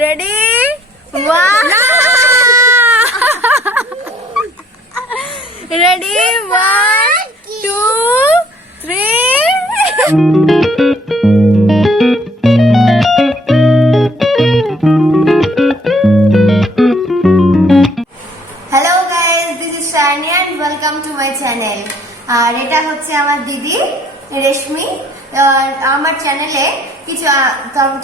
Ready one ready 1 2 3 hello guys, this is Shiny and welcome to my channel. আর এটা হচ্ছে আমার দিদি রেশমি। আমার চ্যানেলে কিছু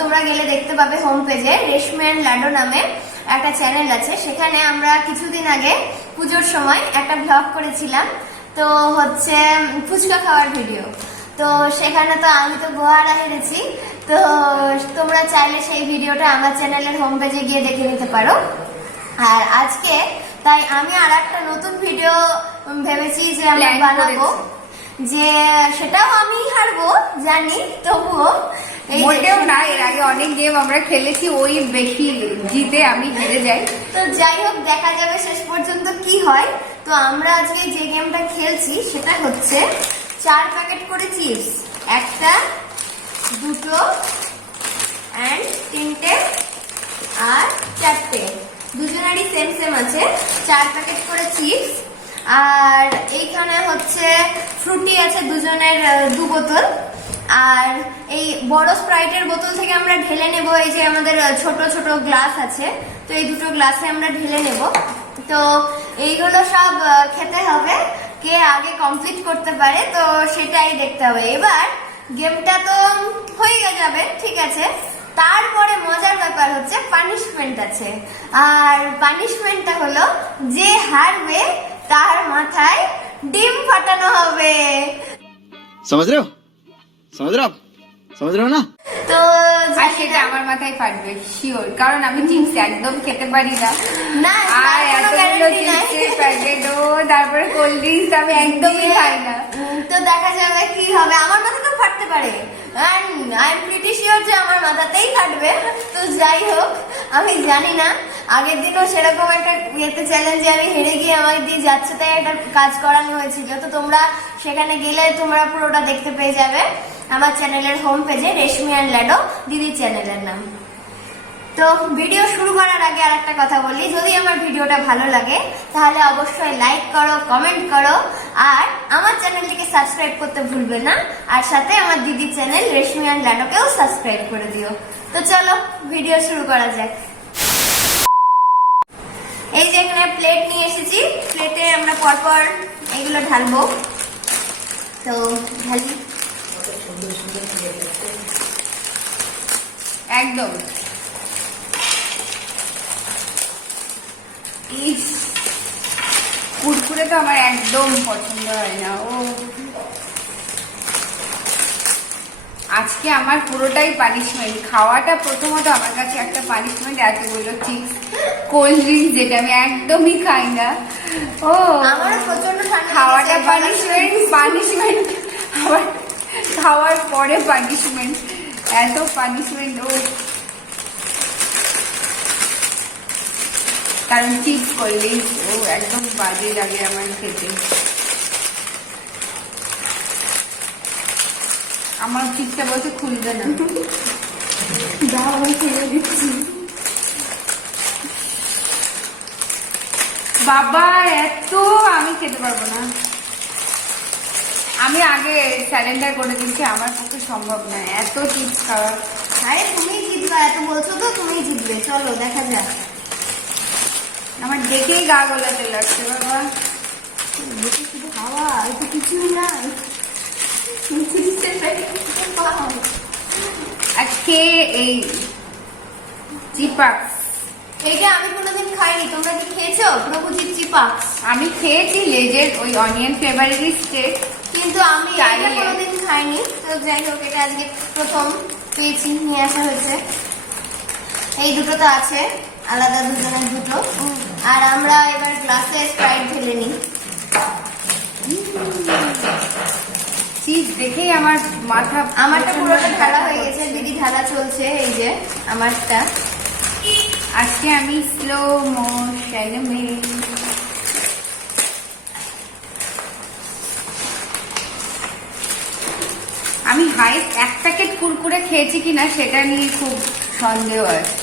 তোমরা গেলে দেখতে পাবে হোম পেজে রেশমি এন্ড লাডো নামে একটা চ্যানেল আছে। সেখানে আমরা কিছুদিন আগে পুজোর সময় একটা ব্লগ করেছিলাম, তো হচ্ছে ফুচকা খাওয়ার ভিডিও। তো সেখানে তো আমি তো গোয়ারা হেরেছি, তো তোমরা চাইলে সেই ভিডিওটা আমার চ্যানেলের হোম পেজে গিয়ে দেখে নিতে পারো। আর আজকে তাই আমি আর একটা নতুন ভিডিও ভেবেছি যে আমি বানাবো, যে সেটাও আমি হারবো জানি, তবুও মোটেও না। এর আগে অনেক গেম আমরা খেলেছি, ওই বেশি জিতে আমি হেরে যাই। তো যাই হোক, দেখা যাবে শেষ পর্যন্ত কি হয়। তো আমরা আজকে যে গেমটা খেলছি সেটা হচ্ছে 4 প্যাকেট করে চিপস, একটা দুটো এন্ড 3টে আর 4টে, দুজনেরই সেম সেম আছে 4 প্যাকেট করে চিপস। আর এইখানে হচ্ছে ফ্রুটি আছে দুজনের 2 বোতল। আর এই বড় স্প্রাইটের বোতল থেকে আমরা ঢেলে নেব। এই যে আমাদের ছোট ছোট গ্লাস আছে, তো এই দুটো গ্লাসে আমরা ঢেলে নেব। তো এইগুলো সব খেতে হবে, কে আগে কমপ্লিট করতে পারে তো সেটাই দেখতে হবে। এবার গেমটা তো হয়ে যাবে, ঠিক আছে। তারপরে মজার ব্যাপার হচ্ছে পানিশমেন্ট আছে। আর পানিশমেন্টটা হলো যে হারবে তার মাথায় ডিম ফাটানো হবে। समझ रहे हो ना? তো আর সেটা আমার মাথায় ফাটবে শিওর, কারণ আমি চিপস একদম খেতে পারি না। না, আর এতগুলো চিপসের প্যাকেট ও তারপরে কোল্ড ড্রিঙ্কস আমি একদমই খাই না। তো দেখা যাবে কি হবে। আমার মাথা তো ফাটতে পারে, আই এম প্রিটি শিওর যে আমার মাথাতেই ফাটবে। তো যাই হোক, আমি জানি না, আগের দিনও সেরকম একটা ইয়েতে চ্যালেঞ্জে আমি হেরে গিয়ে আমাকে দিয়ে যাচ্ছে তাই একটা কাজ করানো হয়েছিল। তো তোমরা সেখানে গেলে তোমরা পুরোটা দেখতে পেয়ে যাবে আমার চ্যানেলের হোম পেজে, রেশমি এন্ড লাডো দিদি চ্যানেলের নাম। তো ভিডিও শুরু করার আগে আর একটা কথা বলি, যদি আমার ভিডিওটা ভালো লাগে তাহলে অবশ্যই লাইক করো, কমেন্ট করো, আর আমার চ্যানেলটিকে সাবস্ক্রাইব করতে ভুলবে না। আর সাথে আমার দিদির চ্যানেল রেশমি এন্ড লাডোকেও সাবস্ক্রাইব করে দিও। তো চলো ভিডিও শুরু করা যাক। এই যে এখানে প্লেট নিয়ে এসেছি, প্লেটে আমরা পরপর এগুলো ঢালবো। তো ঢালি একদম। ইস, কুরকুরে তো আমার একদম পছন্দ হয় না। ও আজকে আমার পুরোটাই পানিশমেন্ট। খাওয়াটা প্রথমত আমার কাছে একটা পানিশমেন্ট, এতগুলো চিপস কোল্ড ড্রিঙ্কস যেটা আমি একদমই খাই না। ও আমারও প্রচন্ড ঠান্ডা খাওয়াটা লেগেছে। পানিশমেন্ট আবার খাওয়ার পরে পানিশমেন্ট, এত পানিশমেন্ট। ও কারণ চিপস কোল্ড ড্রিঙ্কস ও একদম বাজে লাগে আমার খেতে। আমার চিপসটা বলতে খুলবে না। দাও, আমি খুলে দিচ্ছি। বাবা এত আমি খেতে পারবো না। আমি আগে স্যালেন্ডার করে দিচ্ছি, আমার পক্ষে সম্ভব না এত চিপস খাওয়া। আরে তুমি জিতবে, এত বলছো তো তুমি জিতবে। চলো দেখা যাক। আমার দেখেই গা গোলাতে লাগছে বাবা। শুধু খাওয়া, এত কিছুই না। আজকে এই চিপাক্স, এইটা আমি কোনোদিন খাইনি। তোমরা কি খেয়েছো প্রভুজিৎ চিপাক্স? আমি খেয়েছি লেজের ওই অনিয়ন ফ্লেভারেরই স্টেক, কিন্তু আমি এটা কোনোদিন খাইনি। তো যাই হোক, এটা আজকে প্রথম পেয়েছি, নিয়ে আসা হয়েছে। এই দুটো তো আছে আলাদা, দুজনের দুটো। আর আমরা এবার গ্লাসে স্প্রাইট ঢেলে নিই। চিপস দেখেই আমার মাথা। আমারটা পুরোটা ঢালা হয়ে গেছে, দিদি ঢালা চলছে। এই যে আমারটা। আজকে আমি স্লো মোশনে আমি হাইস্ট 1 প্যাকেট কুরকুরে খেয়েছি কিনা সেটা নিয়ে খুব সন্দেহ আছে।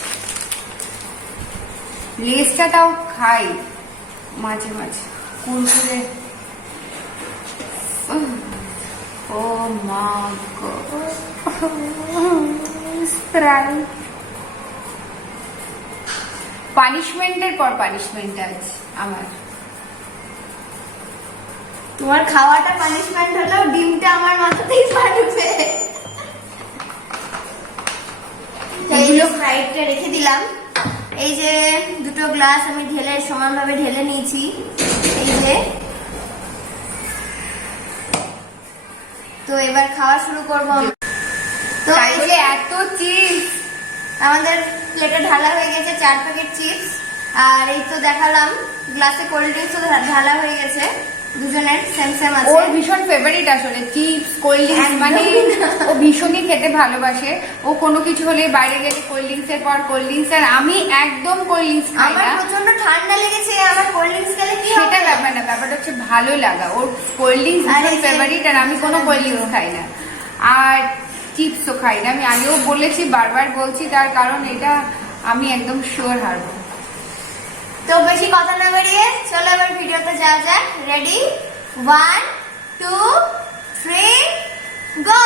লেসটা তাও খাই মাঝে মাঝে, কুরকুরে। ও মা গড, স্প্রাইট। পানিশমেন্টের পর পানিশমেন্ট আছে আমার। তোমার খাওয়াটা পানিশমেন্ট হলেও ডিমটা আমার মাথাতেই পারবে। এইগুলো স্প্রাইটটা রেখে দিলাম। এই যে দুটো গ্লাস আমি ঢেলে সমানভাবে ঢেলে নিয়েছি। এই যে, তো এবার খাওয়া শুরু করবো। তো তাই এই বলে যে এত চিপস আমাদের প্লেটে ঢালা হয়ে গেছে 4 প্যাকেট চিপস। আর এই তো দেখালাম গ্লাসে কোল্ড ড্রিঙ্কসও ঢালা হয়ে গেছে, দুজনের সেম সেম আছে। ওর ভীষণ ফেভারিট আসলে চিপস কোল্ড ড্রিঙ্কস, মানে ও ভীষণই খেতে ভালোবাসে। ও কোনো কিছু হলে বাইরে গেলে কোল্ড ড্রিঙ্কস এর পর কোল্ড ড্রিঙ্কস। আর আমি একদম কোল্ড ড্রিঙ্কস খাই আমার না। প্রচন্ড ঠান্ডা লেগেছে, আমার কোল্ড ড্রিঙ্কস খেলে কি সেটা হবে? ব্যাপার না, ব্যাপারটা হচ্ছে ভালো লাগা। ওর কোল্ড ড্রিঙ্কস আরে ভীষণ ফেভারিট, আর আমি কোনো কোল্ড ড্রিঙ্কস খাই না, আর চিপসও খাই না। আমি আগেও বলেছি, বারবার বলছি, তার কারণ এটা আমি একদম শিওর হারবো। তো বেশি কথা না বাড়িয়ে চলো এবার ভিডিওতে যাওয়া যাক। রেডি, 1 2 3 গো।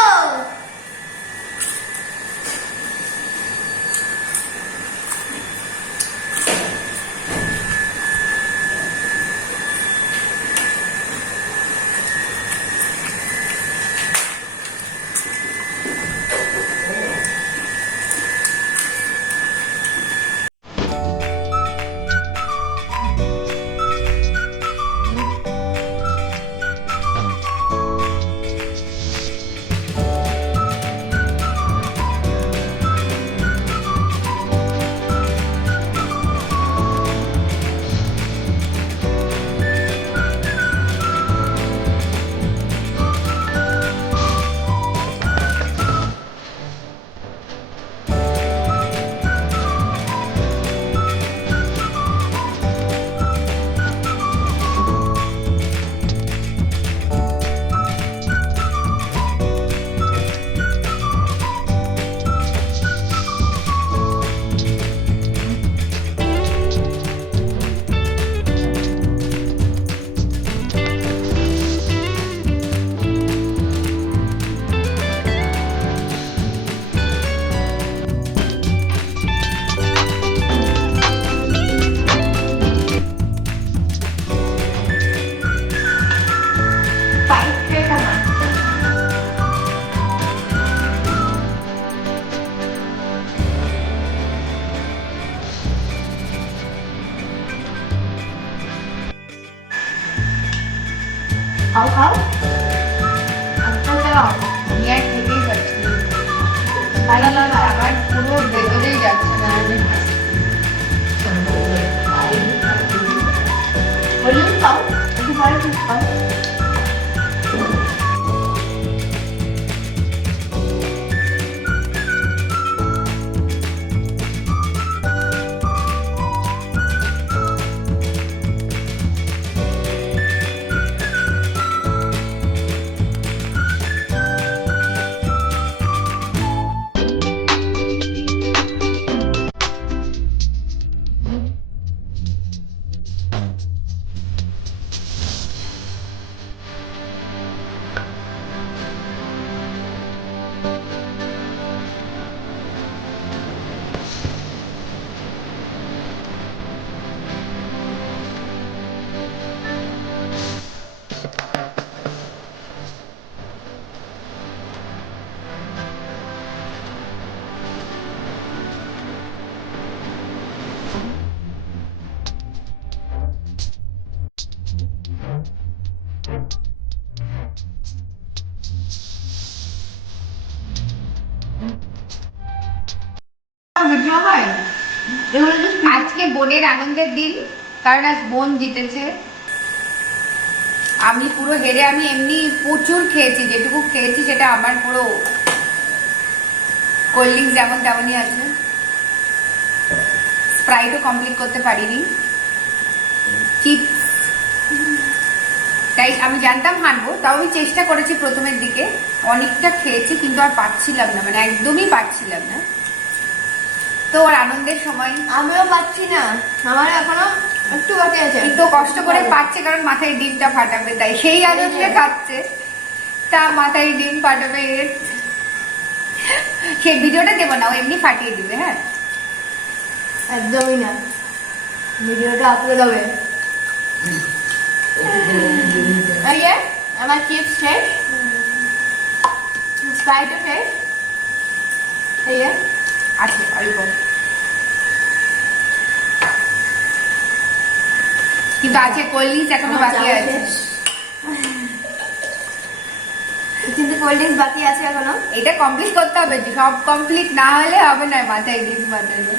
খাও খাও, আচ্ছা যাও। আমি আর খেতেই পারছি না, ভালো লাগে আমার পুরো ভেতরেই যাচ্ছে না। বলুন খাও, একটু পরে ঠিক খাও। আজকে বোনের আনন্দের দিন, কারণ আজ বোন জিতেছে। আমি পুরো হেরে, আমি এমনি প্রচুর খেয়েছি, যেটুকু খেয়েছি সেটা আমার পুরো কোল্ড ড্রিঙ্কস যেমন তেমনই আছে, স্প্রাইটও কমপ্লিট করতে পারিনি। চিপস, তাই আমি জানতাম হারবো, তাও আমি চেষ্টা করেছি প্রথমের দিকে, অনেকটা খেয়েছি কিন্তু আর পারছিলাম না, মানে একদমই পারছিলাম না। তোর আনন্দের সময় আমিও পাচ্ছি না, আমার এখনো একটু বাকি আছে। একটু কষ্ট করে পাচ্ছে কারণ মাথায় ডিমটা ফাটাবে, তাই সেই আনন্দে খাচ্ছে। তা মাথায় ডিম ফাটাবে সেই ভিডিওটা দেবো না, ও এমনি ফাটিয়ে দিবে। হ্যাঁ একদমই না, ভিডিওটা আপলোড হবে। এই যে আমার চিপস শেষ, স্প্রাইটও শেষ, এই যে আছে অল্প, কিন্তু আছে কোল্ড ড্রিঙ্কস এখনো আমার বাকি চাও আছে। শেষ। কিন্তু কোল্ড ড্রিঙ্কস বাকি আছে এখনো। এটা কমপ্লিট করতে হবে, সব কমপ্লিট না হলে হবে না মাথায় ডিম ফাটাবে।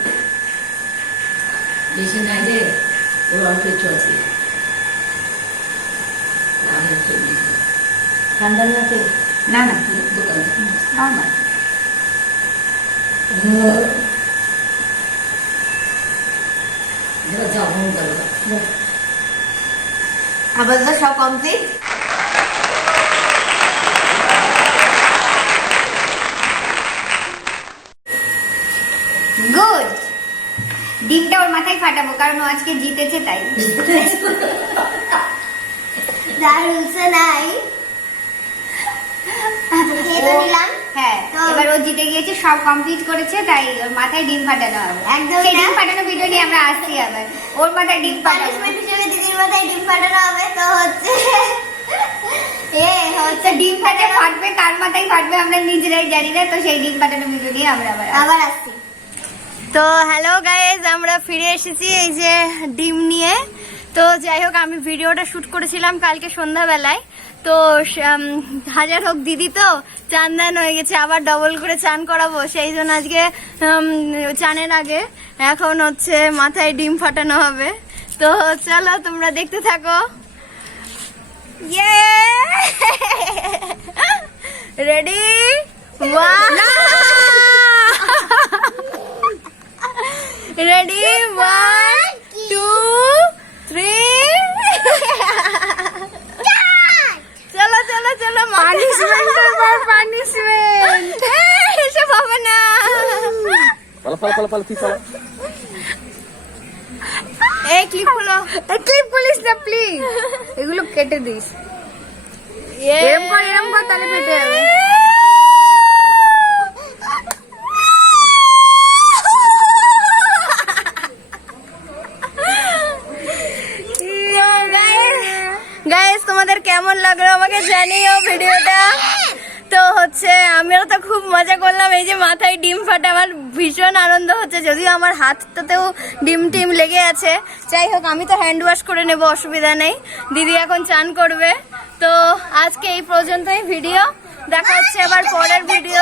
বেশি নাই রে, ওর অল্প একটু আছে। ঠান্ডা না তো না না দোকান থেকে নর্মাল। যাও ফোন করো। আপাতত সব কমপ্লিট। গুড, ডিমটা ওর মাথায় ফাটাবো কারণ ও আজকে জিতেছে তাই। দারুলসে নাই খেয়ে তো নিলাম। হ্যাঁ তো- এবার ও জিতে গিয়েছে, সব কমপ্লিট করেছে, তাই ওর মাথায় ডিম ফাটানো হবে। একদমই সেই না। ডিম ফাটানো ভিডিও নিয়ে আমরা আসছি আবার। ওর মাথায় ডিম ফাটাবো। পানিশমেন্ট হিসেবে দিদির মাথায় ডিম ফাটানো হবে। তো হচ্ছে হচ্ছে ডিম ফাটে ফাটবে, কার মাথায় ফাটবে আমরা নিজেরাই জানি না, তো সেই ডিম ফাটানো ভিডিও নিয়ে আমরা আবার আসছি। আবার আসছি। তো হ্যালো গাইজ, আমরা ফিরে এসেছি এই যে ডিম নিয়ে। তো যাই হোক, আমি ভিডিওটা শুট করেছিলাম কালকে সন্ধ্যাবেলায়। তো হাজার হোক দিদি তো চান দান হয়ে গেছে, আবার ডবল করে চান করাবো, সেই জন্য আজকে চানের আগে এখন হচ্ছে মাথায় ডিম ফাটানো হবে। তো চলো তোমরা দেখতে থাকো। রেডি? রেডি, 1 2 3। চলো চলো চলো, পানিশমেন্টের পর পানিশমেন্ট। এসব হবে না। Fala, FIFA. এই ক্লিপ হলো, ক্লিপ খুলিস না প্লিজ, এগুলো কেটে দিস। এরম কর তাহলে ফেটে যাবে। গাইস তোমাদের কেমন লাগলো আমাকে জানিও ভিডিওটা। তো হচ্ছে আমিও তো খুব মজা করলাম, এই যে মাথায় ডিম ফাটা, আমার ভীষণ আনন্দ হচ্ছে, যদিও আমার হাতটাতেও ডিম টিম লেগে আছে। যাই হোক, আমি তো হ্যান্ড ওয়াশ করে নেবো, অসুবিধা নেই। দিদি এখন চান করবে। তো আজকে এই পর্যন্তই ভিডিও, দেখা হচ্ছে আবার পরের ভিডিও।